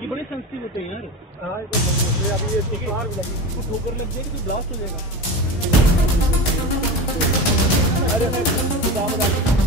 ये बड़े सेंसिटिव होते हैं यार। हाँ अभी ये ठोकर लग जाएगी तो ब्लास्ट हो जाएगा। अरे मैं